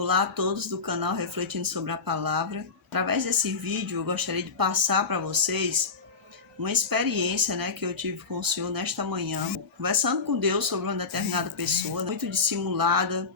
Olá a todos do canal Refletindo sobre a Palavra. Através desse vídeo eu gostaria de passar para vocês uma experiência que eu tive com o Senhor nesta manhã, conversando com Deus sobre uma determinada pessoa, muito dissimulada,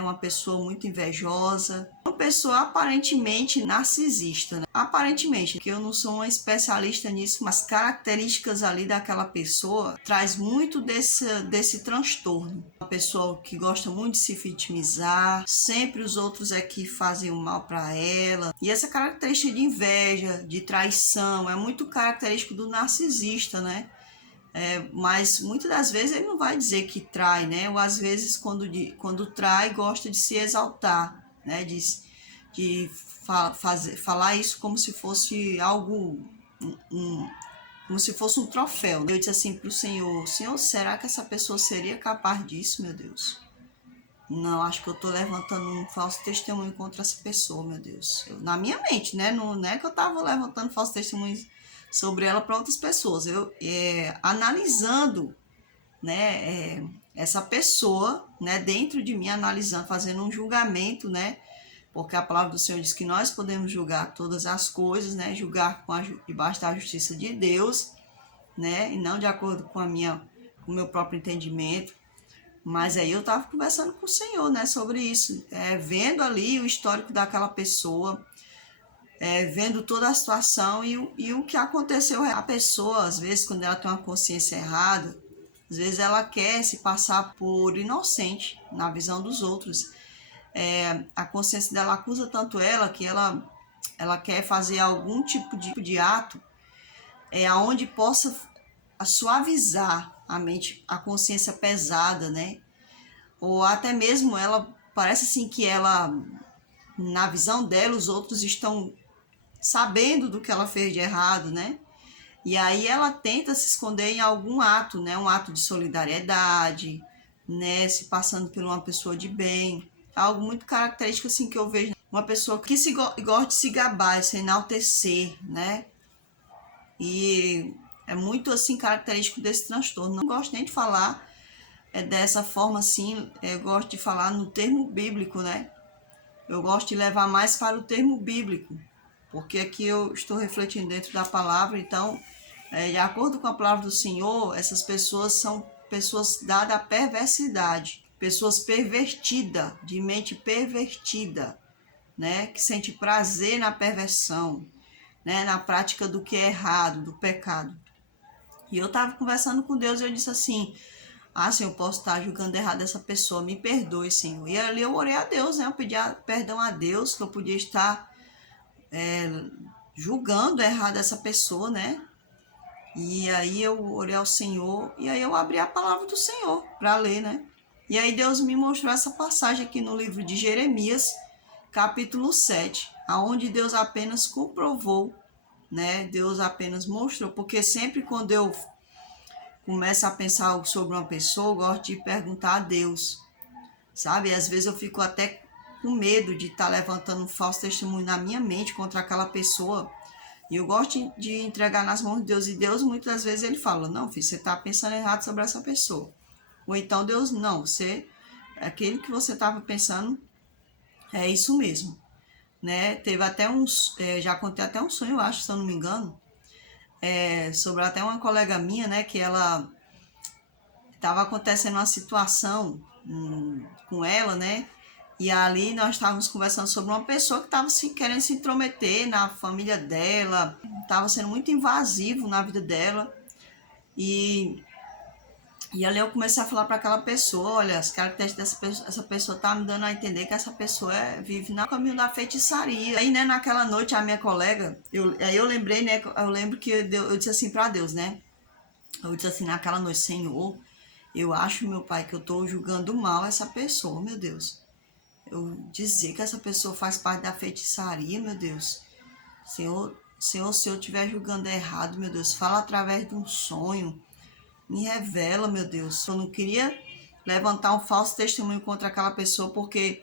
uma pessoa muito invejosa, uma pessoa aparentemente narcisista, aparentemente, que eu não sou uma especialista nisso, mas características ali daquela pessoa traz muito desse transtorno. Uma pessoa que gosta muito de se vitimizar, sempre os outros é que fazem o mal para ela, e essa característica de inveja, de traição, é muito característico do narcisista, mas muitas das vezes ele não vai dizer que trai, ou às vezes quando trai gosta de se exaltar, de falar isso como se fosse algo, como se fosse um troféu. Eu disse assim para o Senhor, será que essa pessoa seria capaz disso, meu Deus? Não, acho que eu estou levantando um falso testemunho contra essa pessoa, meu Deus. Na minha mente, não é que eu estava levantando falso testemunho sobre ela para outras pessoas. Eu analisando, essa pessoa, dentro de mim, analisando, fazendo um julgamento, porque a palavra do Senhor diz que nós podemos julgar todas as coisas, julgar debaixo da justiça de Deus, e não de acordo com o meu próprio entendimento. Mas aí eu estava conversando com o Senhor, sobre isso, vendo ali o histórico daquela pessoa, vendo toda a situação e o que aconteceu. A pessoa, às vezes, quando ela tem uma consciência errada, às vezes ela quer se passar por inocente na visão dos outros. A consciência dela acusa tanto ela que ela quer fazer algum tipo de ato aonde possa suavizar a mente, a consciência pesada, ou até mesmo ela parece assim que ela, na visão dela, os outros estão sabendo do que ela fez de errado, e aí ela tenta se esconder em algum ato, um ato de solidariedade, se passando por uma pessoa de bem, algo muito característico assim que eu vejo, uma pessoa que gosta de se gabar, se enaltecer, e é muito assim característico desse transtorno. Não gosto nem de falar dessa forma assim, eu gosto de falar no termo bíblico, eu gosto de levar mais para o termo bíblico, porque aqui eu estou refletindo dentro da palavra. Então, de acordo com a palavra do Senhor, essas pessoas são pessoas dadas à perversidade, pessoas pervertidas, de mente pervertida, que sente prazer na perversão, na prática do que é errado, do pecado. E eu estava conversando com Deus e eu disse assim, Senhor, eu posso estar julgando errado essa pessoa, me perdoe, Senhor. E ali eu orei a Deus, eu pedi perdão a Deus, que eu podia estar julgando errado essa pessoa, E aí eu orei ao Senhor, e aí eu abri a palavra do Senhor para ler, E aí Deus me mostrou essa passagem aqui no livro de Jeremias, capítulo 7, aonde Deus apenas comprovou, Deus apenas mostrou, porque sempre quando eu começo a pensar sobre uma pessoa, eu gosto de perguntar a Deus, sabe? Às vezes eu fico até com medo de estar levantando um falso testemunho na minha mente contra aquela pessoa, e eu gosto de entregar nas mãos de Deus, e Deus muitas das vezes ele fala, não, filho, você está pensando errado sobre essa pessoa. Ou então Deus, não, aquele que você estava pensando é isso mesmo, Teve até já contei até um sonho, eu acho, se eu não me engano, sobre até uma colega minha, que ela estava acontecendo uma situação com ela, e ali nós estávamos conversando sobre uma pessoa que estava querendo se intrometer na família dela, estava sendo muito invasivo na vida dela, e ali eu comecei a falar para aquela pessoa, olha, as características dessa pessoa tá me dando a entender que essa pessoa vive no caminho da feitiçaria. Aí, naquela noite, a minha colega, eu lembrei, eu lembro que eu disse assim para Deus, eu disse assim, naquela noite, Senhor, eu acho, meu Pai, que eu estou julgando mal essa pessoa, meu Deus. Eu dizer que essa pessoa faz parte da feitiçaria, meu Deus. Senhor, se eu estiver julgando errado, meu Deus, fala através de um sonho, me revela, meu Deus. Eu não queria levantar um falso testemunho contra aquela pessoa, porque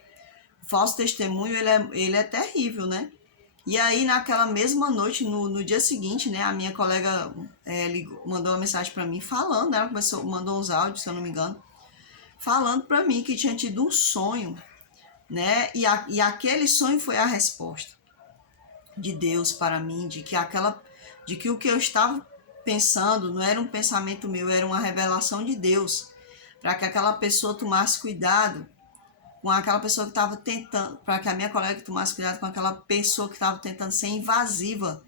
o falso testemunho, ele é terrível, E aí, naquela mesma noite, no dia seguinte, a minha colega mandou uma mensagem para mim falando, ela mandou uns áudios, se eu não me engano, falando para mim que tinha tido um sonho né? E aquele sonho foi a resposta de Deus para mim, de que o que eu estava pensando não era um pensamento meu, era uma revelação de Deus, para que aquela pessoa tomasse cuidado com aquela pessoa que estava tentando, para que a minha colega tomasse cuidado com aquela pessoa que estava tentando ser invasiva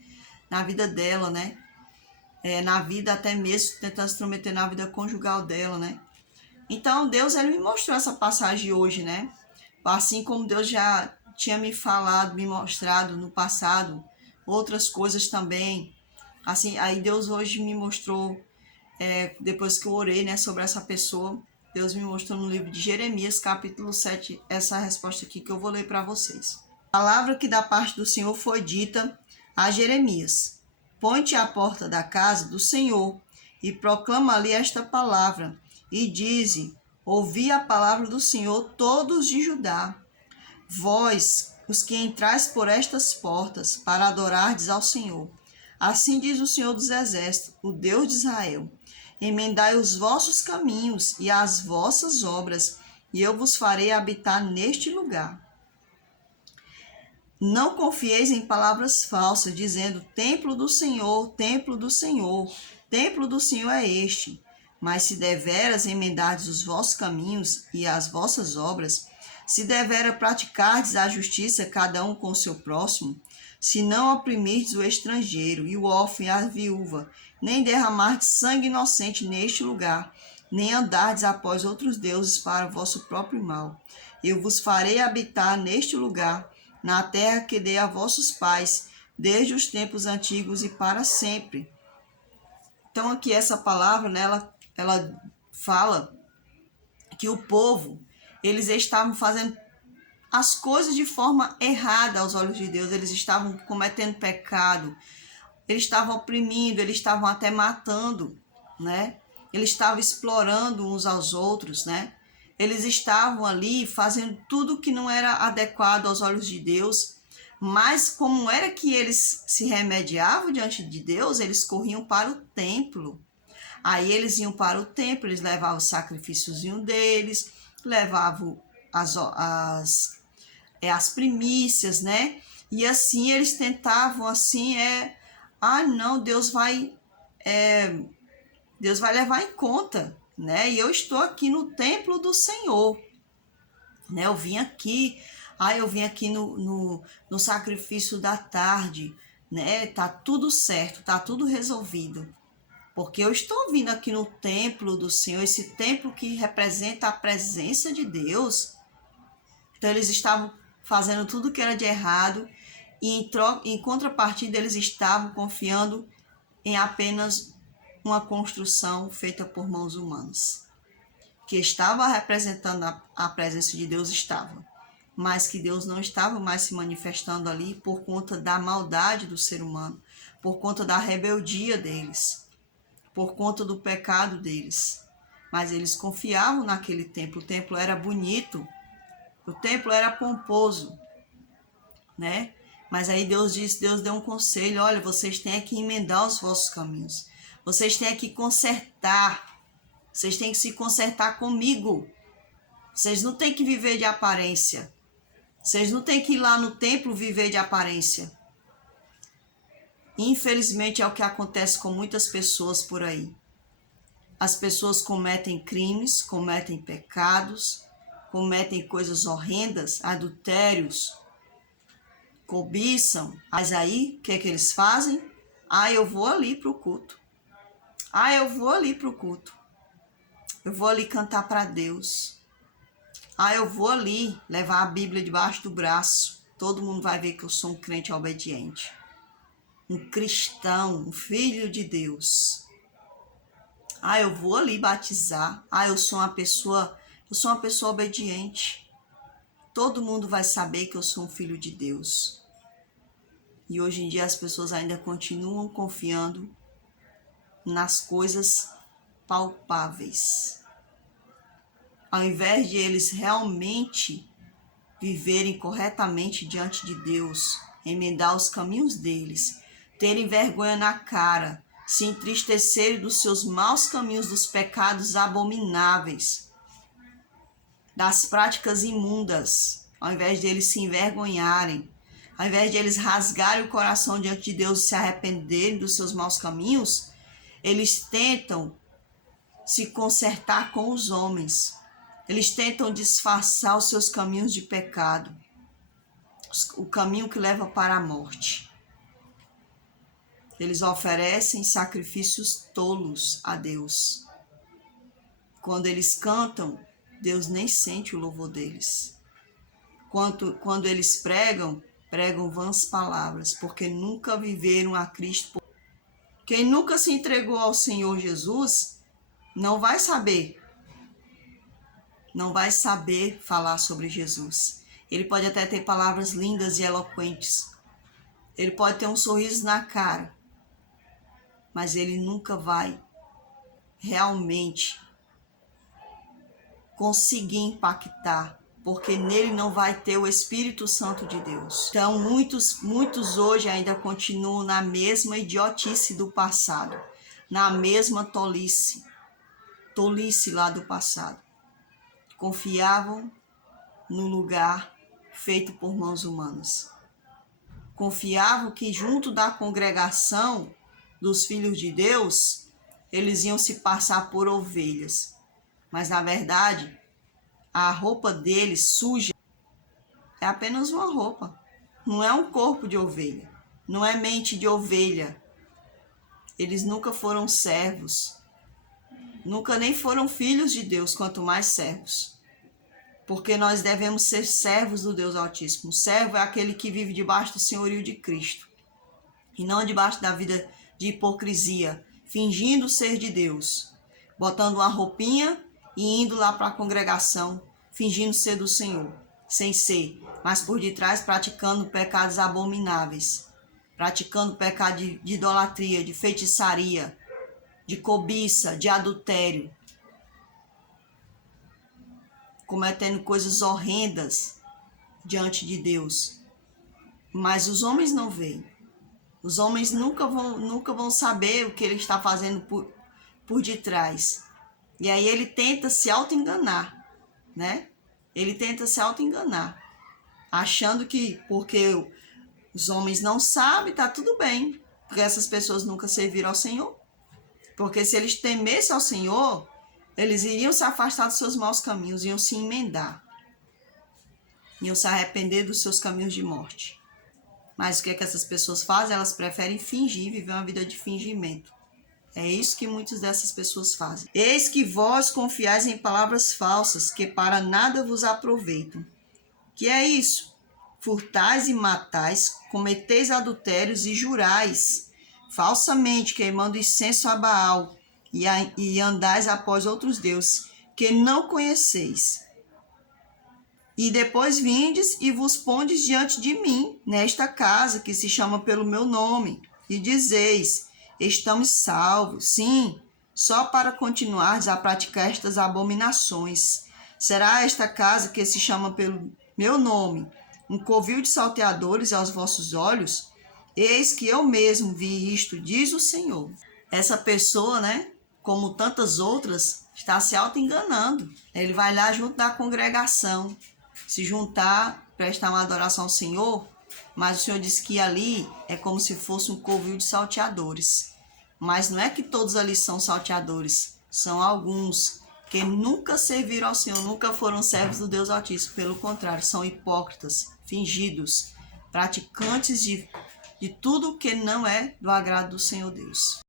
na vida dela, né? Na vida até mesmo tentando se intrometer na vida conjugal dela, né? Então Deus, ele me mostrou essa passagem hoje, né? Assim como Deus já tinha me falado, me mostrado no passado outras coisas também. Assim, aí Deus hoje me mostrou, depois que eu orei, né, sobre essa pessoa, Deus me mostrou no livro de Jeremias, capítulo 7, essa resposta aqui que eu vou ler para vocês. A palavra que da parte do Senhor foi dita a Jeremias: põe-te à porta da casa do Senhor e proclama ali esta palavra, e dize: ouvi a palavra do Senhor, todos de Judá. Vós, os que entrais por estas portas, para adorardes ao Senhor. Assim diz o Senhor dos Exércitos, o Deus de Israel: emendai os vossos caminhos e as vossas obras, e eu vos farei habitar neste lugar. Não confieis em palavras falsas, dizendo: templo do Senhor, templo do Senhor, templo do Senhor é este. Mas se deveras emendardes os vossos caminhos e as vossas obras, se deveras praticardes a justiça cada um com o seu próximo, se não oprimirdes o estrangeiro e o órfão e a viúva, nem derramardes sangue inocente neste lugar, nem andardes após outros deuses para o vosso próprio mal, eu vos farei habitar neste lugar, na terra que dei a vossos pais, desde os tempos antigos e para sempre. Então aqui essa palavra, né, ela fala que o povo, eles estavam fazendo as coisas de forma errada aos olhos de Deus, eles estavam cometendo pecado, eles estavam oprimindo, eles estavam até matando, né? Eles estavam explorando uns aos outros, né? Eles estavam ali fazendo tudo que não era adequado aos olhos de Deus, mas como era que eles se remediavam diante de Deus, eles corriam para o templo. Aí eles iam para o templo, eles levavam o sacrifíciozinho deles, levavam as primícias, né? E assim eles tentavam, assim, não, Deus vai levar em conta, né? E eu estou aqui no templo do Senhor, né? Eu vim aqui no sacrifício da tarde, né? Tá tudo certo, tá tudo resolvido. Porque eu estou vindo aqui no templo do Senhor, esse templo que representa a presença de Deus. Então eles estavam fazendo tudo que era de errado e em contrapartida eles estavam confiando em apenas uma construção feita por mãos humanas, que estava representando a presença de Deus, estava, mas que Deus não estava mais se manifestando ali por conta da maldade do ser humano, por conta da rebeldia deles, por conta do pecado deles. Mas eles confiavam naquele templo, o templo era bonito, o templo era pomposo, né? Mas aí Deus deu um conselho: olha, vocês têm que emendar os vossos caminhos, vocês têm que consertar, vocês têm que se consertar comigo, vocês não têm que viver de aparência, vocês não têm que ir lá no templo viver de aparência. Infelizmente é o que acontece com muitas pessoas por aí. As pessoas cometem crimes, cometem pecados, cometem coisas horrendas, adultérios, cobiçam. Mas aí, o que é que eles fazem? Eu vou ali para o culto. Eu vou ali para o culto. Eu vou ali cantar para Deus. Eu vou ali levar a Bíblia debaixo do braço. Todo mundo vai ver que eu sou um crente obediente. Um cristão, um filho de Deus. Eu vou ali batizar. Eu sou uma pessoa obediente. Todo mundo vai saber que eu sou um filho de Deus. E hoje em dia as pessoas ainda continuam confiando nas coisas palpáveis. Ao invés de eles realmente viverem corretamente diante de Deus, emendar os caminhos deles, terem vergonha na cara, se entristecerem dos seus maus caminhos, dos pecados abomináveis, das práticas imundas, ao invés de eles se envergonharem, ao invés de eles rasgarem o coração diante de Deus e se arrependerem dos seus maus caminhos, eles tentam se consertar com os homens. Eles tentam disfarçar os seus caminhos de pecado, o caminho que leva para a morte. Eles oferecem sacrifícios tolos a Deus. Quando eles cantam, Deus nem sente o louvor deles. Quando eles pregam vãs palavras, porque nunca viveram a Cristo. Quem nunca se entregou ao Senhor Jesus não vai saber falar sobre Jesus. Ele pode até ter palavras lindas e eloquentes. Ele pode ter um sorriso na cara, mas ele nunca vai realmente conseguir impactar, porque nele não vai ter o Espírito Santo de Deus. Então, muitos hoje ainda continuam na mesma idiotice do passado, na mesma tolice lá do passado. Confiavam no lugar feito por mãos humanas. Confiavam que junto da congregação dos filhos de Deus, eles iam se passar por ovelhas. Mas, na verdade, a roupa deles suja é apenas uma roupa. Não é um corpo de ovelha. Não é mente de ovelha. Eles nunca foram servos. Nunca nem foram filhos de Deus, quanto mais servos. Porque nós devemos ser servos do Deus Altíssimo. O servo é aquele que vive debaixo do senhorio de Cristo. E não debaixo da vida de hipocrisia, fingindo ser de Deus. Botando uma roupinha e indo lá para a congregação, fingindo ser do Senhor, sem ser, mas por detrás praticando pecados abomináveis, praticando pecado de idolatria, de feitiçaria, de cobiça, de adultério, cometendo coisas horrendas diante de Deus. Mas os homens não veem. Os homens nunca vão saber o que ele está fazendo por detrás. E aí ele tenta se auto-enganar, né? Ele tenta se auto-enganar, achando que porque os homens não sabem, tá tudo bem, porque essas pessoas nunca serviram ao Senhor. Porque se eles temessem ao Senhor, eles iriam se afastar dos seus maus caminhos, iam se emendar, iam se arrepender dos seus caminhos de morte. Mas o que é que essas pessoas fazem? Elas preferem fingir, viver uma vida de fingimento. É isso que muitas dessas pessoas fazem. Eis que vós confiais em palavras falsas, que para nada vos aproveitam. Que é isso? Furtais e matais, cometeis adultérios e jurais, falsamente queimando incenso a Baal, e andais após outros deuses, que não conheceis. E depois vindes e vos pondes diante de mim, nesta casa que se chama pelo meu nome, e dizeis: estamos salvos, sim, só para continuardes a praticar estas abominações. Será esta casa que se chama pelo meu nome um covil de salteadores aos vossos olhos? Eis que eu mesmo vi isto, diz o Senhor. Essa pessoa, né, como tantas outras, está se auto-enganando. Ele vai lá junto da congregação, se juntar, prestar uma adoração ao Senhor, mas o Senhor disse que ali é como se fosse um covil de salteadores. Mas não é que todos ali são salteadores, são alguns que nunca serviram ao Senhor, nunca foram servos do Deus Altíssimo. Pelo contrário, são hipócritas, fingidos, praticantes de tudo que não é do agrado do Senhor Deus.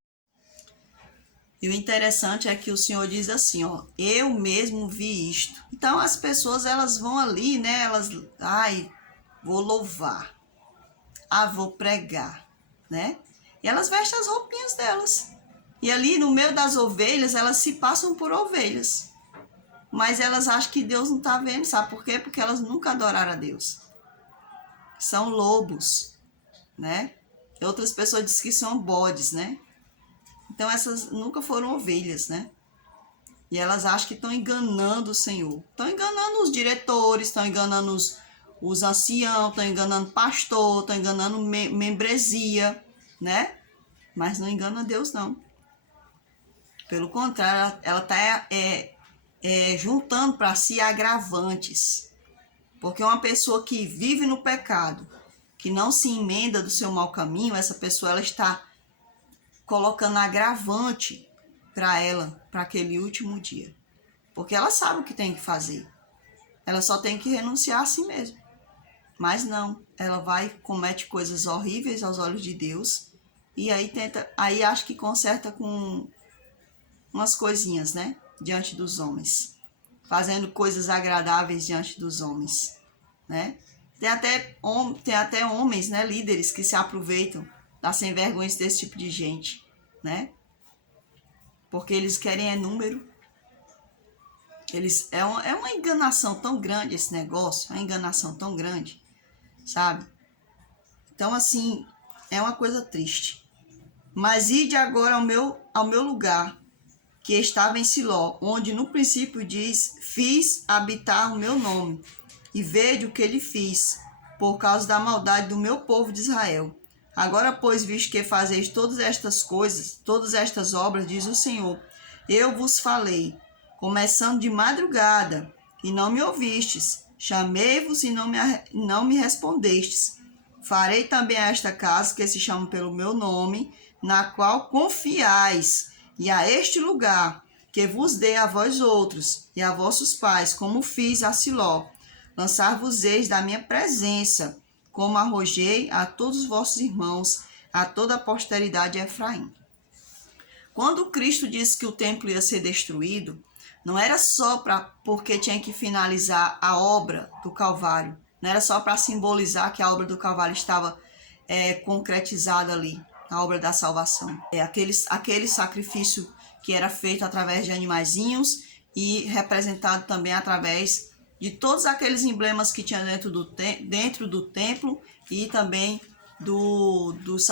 E o interessante é que o Senhor diz assim, ó, eu mesmo vi isto. Então as pessoas, elas vão ali, né, elas, vou louvar, vou pregar, né? E elas vestem as roupinhas delas. E ali no meio das ovelhas, elas se passam por ovelhas. Mas elas acham que Deus não está vendo, sabe por quê? Porque elas nunca adoraram a Deus. São lobos, né? E outras pessoas dizem que são bodes, né? Então essas nunca foram ovelhas, né? E elas acham que estão enganando o Senhor. Estão enganando os diretores, estão enganando os anciãos, estão enganando o pastor, estão enganando membresia, né? Mas não engana Deus, não. Pelo contrário, ela está juntando para si agravantes. Porque uma pessoa que vive no pecado, que não se emenda do seu mau caminho, essa pessoa ela está colocando agravante para ela, para aquele último dia. Porque ela sabe o que tem que fazer. Ela só tem que renunciar a si mesma. Mas não, ela vai, comete coisas horríveis aos olhos de Deus e aí acho que conserta com umas coisinhas, né, diante dos homens, fazendo coisas agradáveis diante dos homens, né? Tem até homens, né, líderes que se aproveitam da sem vergonha desse tipo de gente, né? Porque eles querem número. É uma enganação tão grande esse negócio, uma enganação tão grande, sabe? Então, assim, é uma coisa triste. Mas ide agora ao meu lugar, que estava em Siló, onde no princípio diz, fiz habitar o meu nome, e vede o que ele fiz, por causa da maldade do meu povo de Israel. Agora, pois, visto que fazeis todas estas coisas, todas estas obras, diz o Senhor, eu vos falei, começando de madrugada, e não me ouvistes, chamei-vos e não me respondestes. Farei também a esta casa, que se chama pelo meu nome, na qual confiais, e a este lugar, que vos dei a vós outros, e a vossos pais, como fiz a Siló, lançar-vos-eis da minha presença, como arrojei a todos os vossos irmãos, a toda a posteridade de Efraim. Quando Cristo disse que o templo ia ser destruído, não era só porque tinha que finalizar a obra do Calvário, não era só para simbolizar que a obra do Calvário estava concretizada ali, a obra da salvação. Aquele sacrifício que era feito através de animaizinhos e representado também através de todos aqueles emblemas que tinha dentro do templo e também dos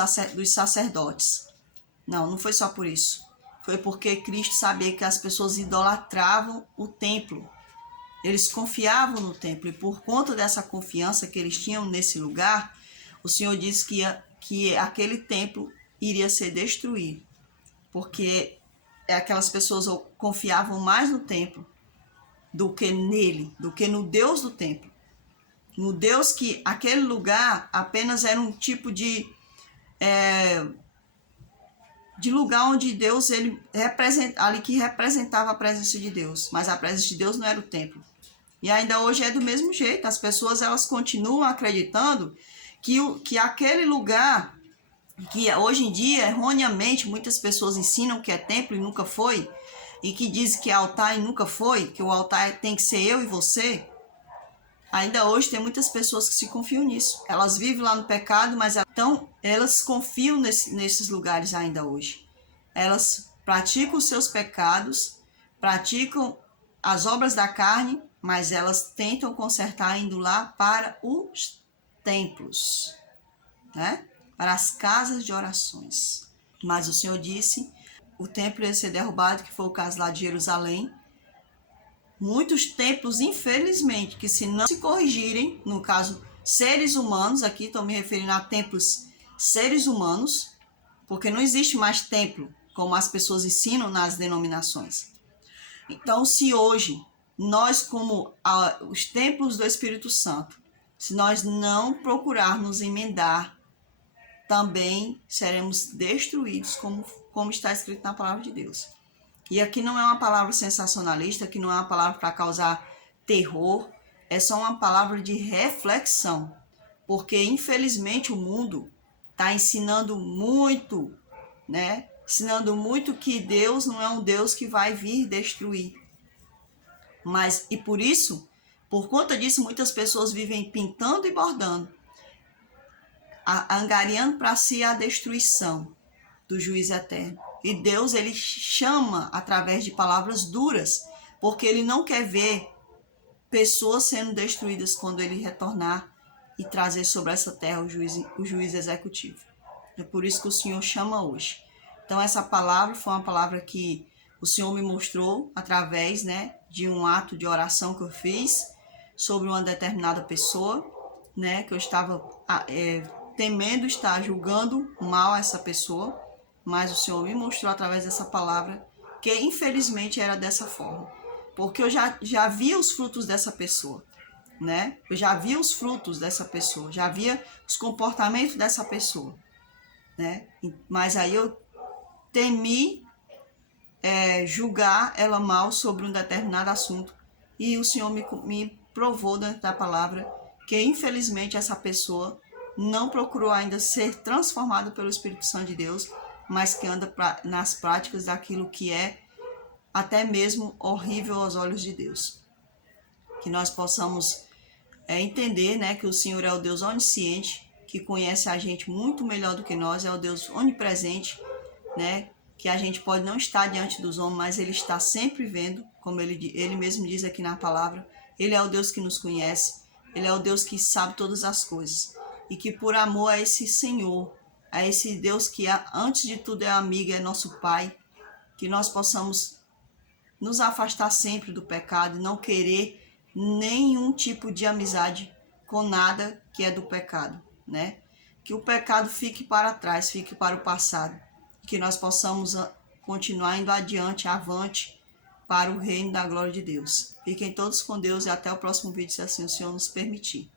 sacerdotes. Não foi só por isso. Foi porque Cristo sabia que as pessoas idolatravam o templo. Eles confiavam no templo e por conta dessa confiança que eles tinham nesse lugar, o Senhor disse que aquele templo iria ser destruído. Porque aquelas pessoas confiavam mais no templo do que nele, do que no Deus do templo. No Deus que aquele lugar apenas era um tipo de lugar onde Deus ali que representava a presença de Deus, mas a presença de Deus não era o templo. E ainda hoje é do mesmo jeito, as pessoas elas continuam acreditando que aquele lugar, que hoje em dia erroneamente muitas pessoas ensinam que é templo e nunca foi, e que dizem que é altar e nunca foi, que o altar tem que ser eu e você. Ainda hoje tem muitas pessoas que se confiam nisso. Elas vivem lá no pecado, mas então elas confiam nesses lugares ainda hoje. Elas praticam os seus pecados, praticam as obras da carne, mas elas tentam consertar indo lá para os templos, né? Para as casas de orações. Mas o Senhor disse, o templo ia ser derrubado, que foi o caso lá de Jerusalém. Muitos templos, infelizmente, que se não se corrigirem, no caso, seres humanos, aqui estou me referindo a templos seres humanos, porque não existe mais templo, como as pessoas ensinam nas denominações. Então, se hoje, nós como os templos do Espírito Santo, se nós não procurarmos emendar, também seremos destruídos, como está escrito na palavra de Deus. E aqui não é uma palavra sensacionalista, aqui não é uma palavra para causar terror, é só uma palavra de reflexão. Porque, infelizmente, o mundo está ensinando muito, né? Ensinando muito que Deus não é um Deus que vai vir destruir. E por isso, por conta disso, muitas pessoas vivem pintando e bordando, angariando para si a destruição do juiz eterno. E Deus, ele chama através de palavras duras, porque ele não quer ver pessoas sendo destruídas quando ele retornar e trazer sobre essa terra o juiz executivo. É por isso que o Senhor chama hoje. Então, essa palavra foi uma palavra que o Senhor me mostrou através, né, de um ato de oração que eu fiz sobre uma determinada pessoa, né, que eu estava temendo estar julgando mal essa pessoa, mas o Senhor me mostrou através dessa palavra que infelizmente era dessa forma, porque eu já vi os frutos dessa pessoa. né? Eu já via os frutos dessa pessoa, já via os comportamentos dessa pessoa, né? Mas aí eu temi julgar ela mal sobre um determinado assunto, e o Senhor me provou dentro da palavra que infelizmente essa pessoa não procurou ainda ser transformada pelo Espírito Santo de Deus, mas que anda nas práticas daquilo que é até mesmo horrível aos olhos de Deus. Que nós possamos entender, né, que o Senhor é o Deus onisciente, que conhece a gente muito melhor do que nós, é o Deus onipresente, né, que a gente pode não estar diante dos homens, mas Ele está sempre vendo, como Ele mesmo diz aqui na palavra. Ele é o Deus que nos conhece, Ele é o Deus que sabe todas as coisas, e que por amor a esse Senhor, a esse Deus que antes de tudo é amigo, é nosso Pai, que nós possamos nos afastar sempre do pecado, não querer nenhum tipo de amizade com nada que é do pecado, né? Que o pecado fique para trás, fique para o passado, que nós possamos continuar indo adiante, avante, para o reino da glória de Deus. Fiquem todos com Deus e até o próximo vídeo, se assim o Senhor nos permitir.